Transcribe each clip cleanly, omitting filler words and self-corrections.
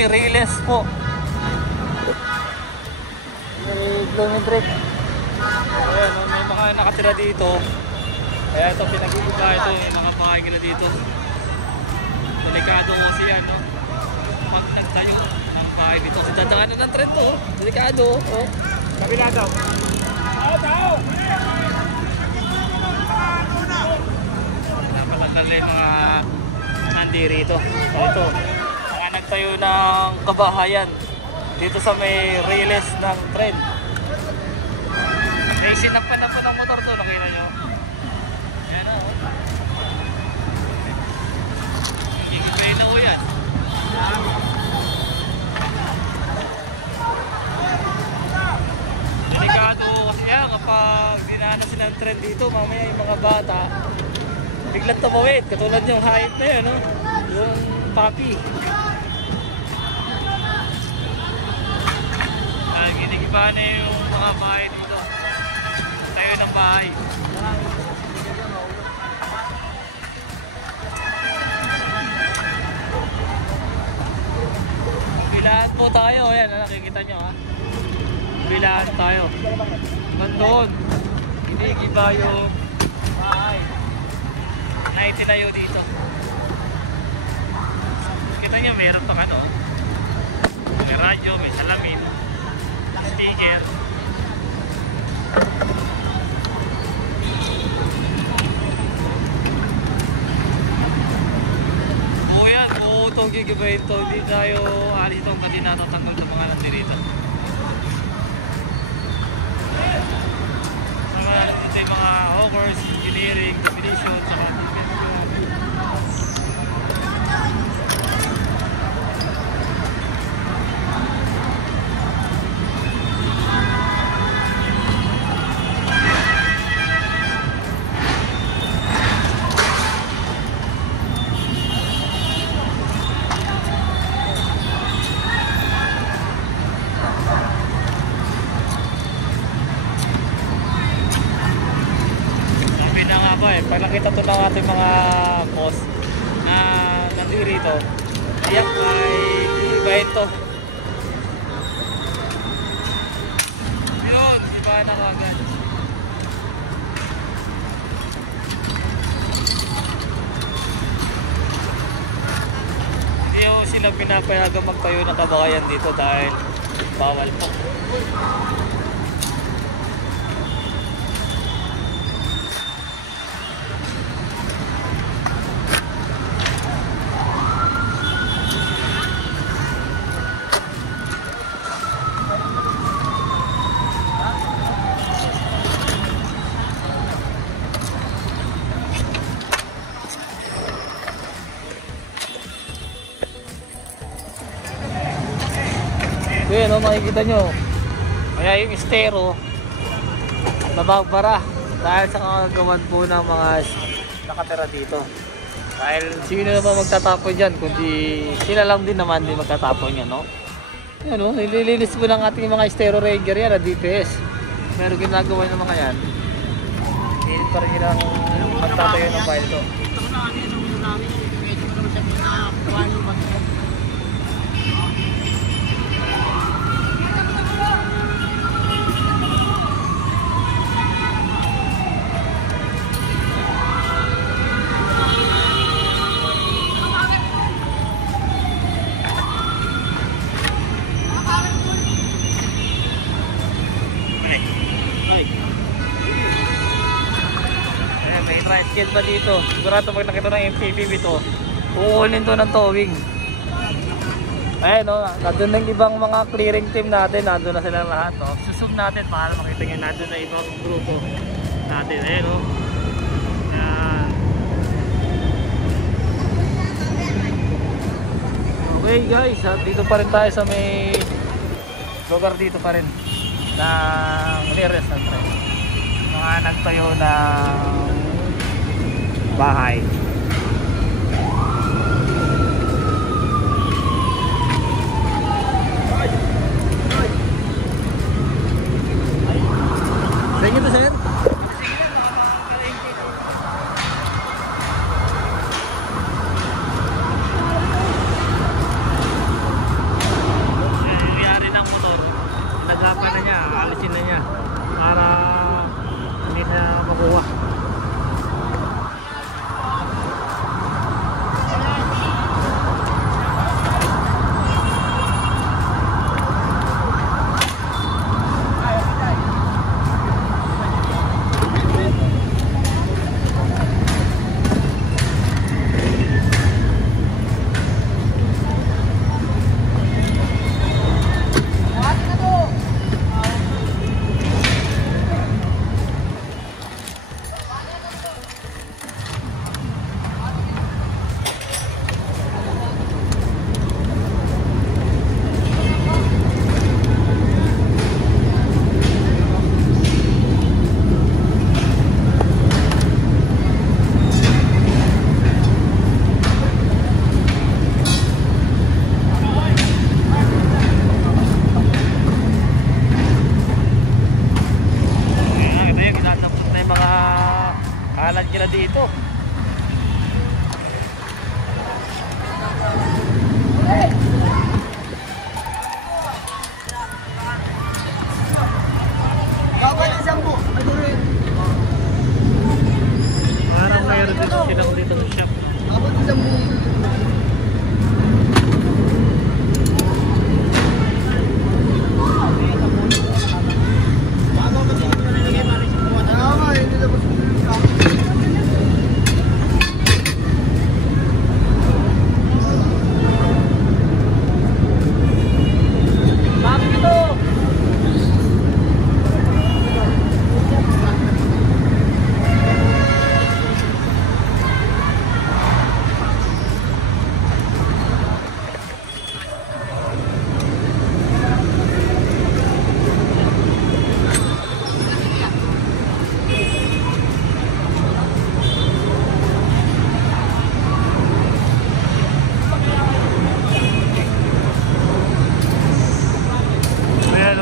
may railless po. May kilometric. Ayan, may mga nakatira dito. Kaya ito, pinag-iiba ito, yung mga pakain nila dito. Delikado kasi yan, no? Pag nagtayo ang pakain dito. Kasi dadaanan ng tren to, delikado. Oh. Kabinado. Napakatala yung mga nandiri ito. So ito, mga nagtayo ng kabahayan dito sa may railless ng tren. May sinakpan na po ng motor to, nakita nyo? Ayan na, oh. Higit na po yan. Delikado kasi yan kapag dinaanan sila ng tren dito, mamaya yung mga bata biglang tumawid, katulad yung hayop na yun, no? Yung puppy. Ginigiba na yung mga bahay dito. Tayo ng bahay. Bilaan po tayo. Ayan, nakikita nyo, ha? Bilaan tayo. Doon. Ginigiba yung bahay na itinayo dito. Kita nyo, meron pa ano? May radyo, may salamin, sticker. Oo yan, oo itong gigibahin to. Hindi tayo alis itong kasi natatanggal sa mga nandirito. Sama ito yung mga hawkers, engineering, definition, saka pag nakita to ng ating mga boss na nandito, tiyak ay ibahin to. Yun, ibahin na kagad. Hindi ko sila pinapayagang magtayo ng kabahayan dito dahil bawal po. Yun, no, makikita nyo. Kaya yung estero nabagbara dahil sa kagagawan po ng mga nakatira dito. Dahil sino naman magtatapon dyan kundi sila lang din naman din magtatapon yan, no? Yan, no, nililinis po ng ating mga estero ranger yan na DPS. Pero ginagawa ng mga yan, hindi pa rin nilang magtatayo ng bahay ito. Tricycle pa dito. Sigurado pag nakita ng MPPV to, uunin to ng towing. Ayan, no, nandun ng ibang mga clearing team natin. Nandun na sila lahat, no. Susum natin para makita nyo nandun na ibang grupo natin. Ayan, no. Ayan. Okay guys, dito pa rin tayo sa may lugar dito pa rin ng nearest ng tren. Mga nagtayo ng bahay. Sa inyo to, sir?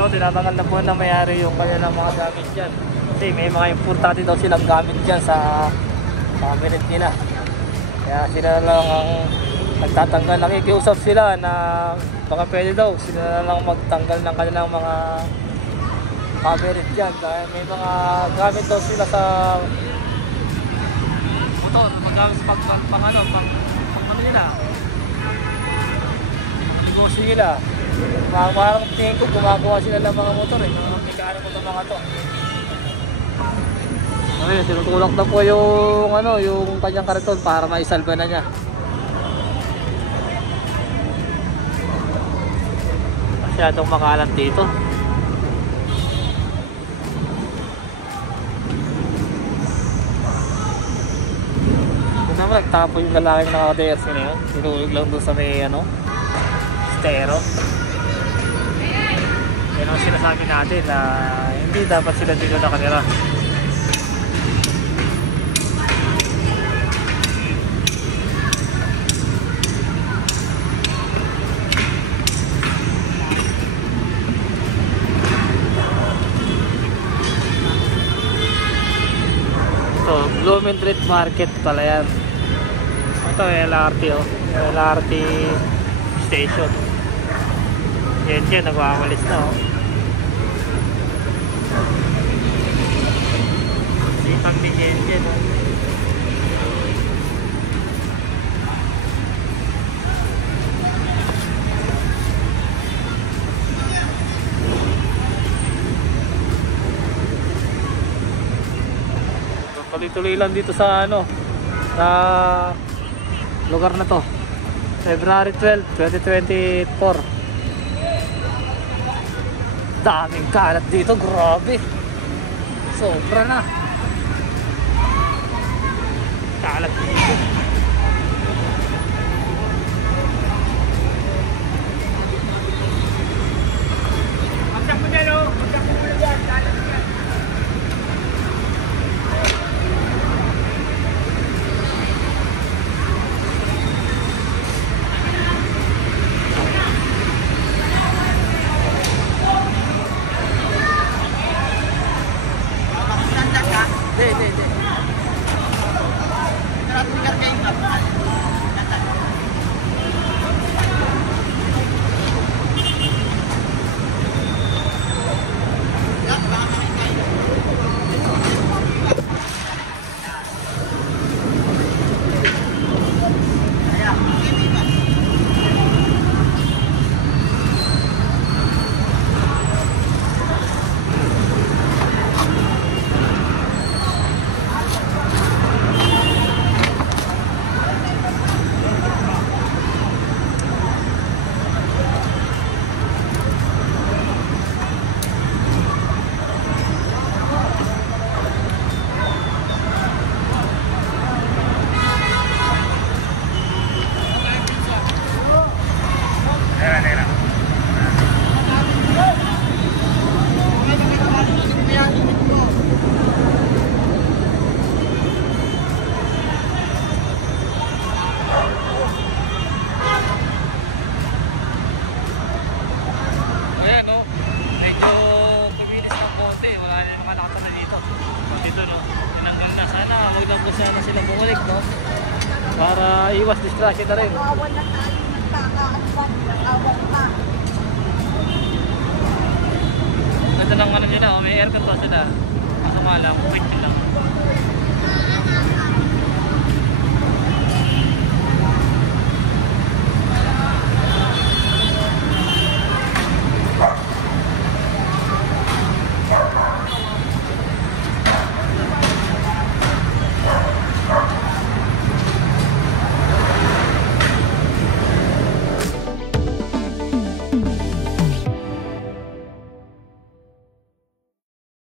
tinatanggal na po na mayari yung kanya ng mga gamit dyan. Kasi may mga importante daw silang gamit dyan sa cabinet nila. Kaya sila na lang ang nagtatanggal. Nakikiusap sila na baka pwede daw sila na lang magtanggal ng kanilang mga cabinet dyan. Dahil may mga gamit daw sila sa motor, magamit pang ano nila, negosyo nila. Parang tingin ko gumagawa sila ng mga motor eh, mga mekano ko ng mga to. Ayun, tinutulak na po yung ano, yung kanyang kariton para maisalba na niya. Masyadong makalat dito. Ito naman nagtapo yung lalaking naka-DRC na yun. Tinulog lang doon sa may ano, estero. Yan ang sinasabi natin na hindi dapat sila dito nakatira. Ito, Blumentritt Market pala yan. Ito LRT oh. LRT station. Yan dyan, nagwawalis na oh. Sipag ni Jen oh. Tuloy-tuloy lang dito sa ano, sa lugar na to. February 12, 2024. Daming kalat dito, grabe. Sobra na. Kalat dito. Magsak mo dyan oh. Magsak mo muna dyan. Kalat dyan. Sana sila bumalik, no? Para iwas distraction na rin. Awan na tayo, nagkakaaswan, nag-awan pa. Ganda ng ano nyo na, may aircon pa sila. Masama lang, wait lang.